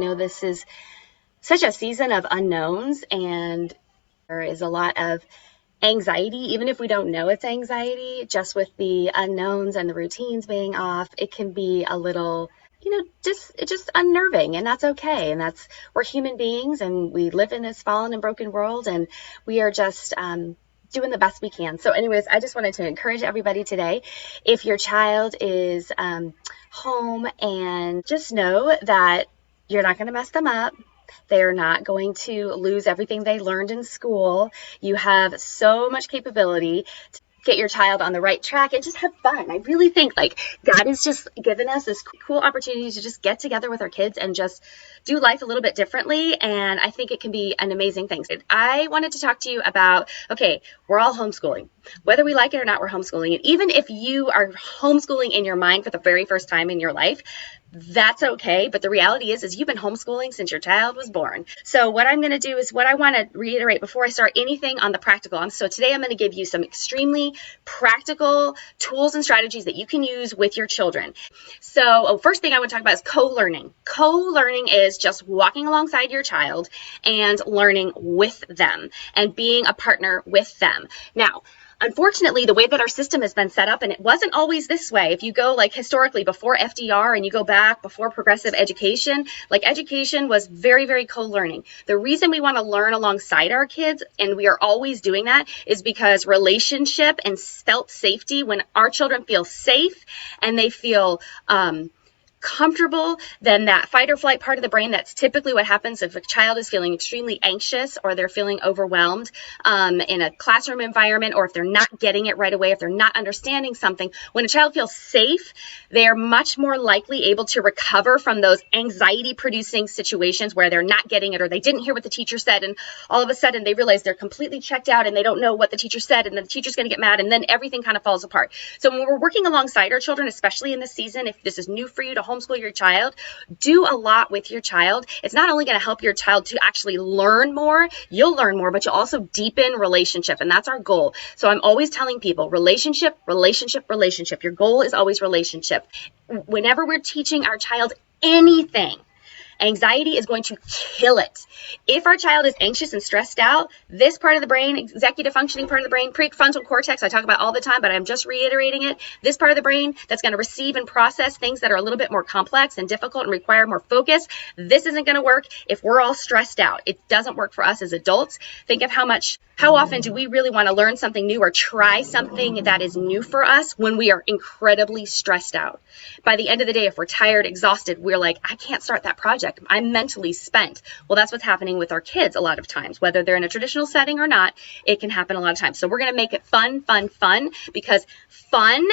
know this is such a season of unknowns, and there is a lot of anxiety, even if we don't know it's anxiety, just with the unknowns and the routines being off, it can be a little, just unnerving, and that's okay. And we're human beings, and we live in this fallen and broken world, and we are just doing the best we can. So anyways, I just wanted to encourage everybody today, if your child is home, and just know that you're not going to mess them up. They're not going to lose everything they learned in school. You have so much capability to get your child on the right track and just have fun. I really think God has just given us this cool opportunity to just get together with our kids and just do life a little bit differently. And I think it can be an amazing thing. I wanted to talk to you about, okay, we're all homeschooling. Whether we like it or not, we're homeschooling. And even if you are homeschooling in your mind for the very first time in your life, that's okay. But the reality is you've been homeschooling since your child was born. So what I'm going to do is what I want to reiterate before I start anything on the practical. So today I'm going to give you some extremely practical tools and strategies that you can use with your children. So first thing I want to talk about is co-learning. Co-learning is just walking alongside your child and learning with them and being a partner with them. Now, unfortunately, the way that our system has been set up, and it wasn't always this way. If you go historically before FDR and you go back before progressive education, education was very, very co-learning. The reason we want to learn alongside our kids, and we are always doing that, is because relationship and felt safety, when our children feel safe and they feel comfortable, then that fight or flight part of the brain, that's typically what happens if a child is feeling extremely anxious or they're feeling overwhelmed in a classroom environment, or if they're not getting it right away, if they're not understanding something. When a child feels safe, they are much more likely able to recover from those anxiety producing situations where they're not getting it, or they didn't hear what the teacher said, and all of a sudden they realize they're completely checked out and they don't know what the teacher said, and then the teacher's going to get mad, and then everything kind of falls apart. So when we're working alongside our children, especially in this season, if this is new for you to homeschool your child, do a lot with your child. It's not only going to help your child to actually learn more, you'll learn more, but you'll also deepen relationship. And that's our goal. So I'm always telling people, relationship, relationship, relationship. Your goal is always relationship. Whenever we're teaching our child anything, anxiety is going to kill it. If our child is anxious and stressed out, this part of the brain, executive functioning part of the brain, prefrontal cortex, I talk about all the time, but I'm just reiterating it. This part of the brain that's going to receive and process things that are a little bit more complex and difficult and require more focus, this isn't going to work if we're all stressed out. It doesn't work for us as adults. Think of how often do we really want to learn something new or try something that is new for us when we are incredibly stressed out. By the end of the day, if we're tired, exhausted, we're like, I can't start that project. I'm mentally spent. Well, that's what's happening with our kids a lot of times, whether they're in a traditional setting or not. It can happen a lot of times. So we're going to make it fun, because fun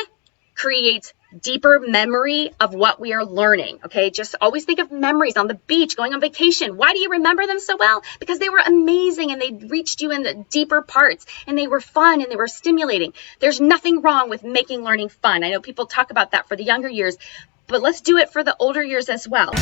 creates deeper memory of what we are learning. Okay, just always think of memories on the beach, going on vacation. Why do you remember them so well? Because they were amazing and they reached you in the deeper parts, and they were fun and they were stimulating. There's nothing wrong with making learning fun. I know people talk about that for the younger years, but let's do it for the older years as well.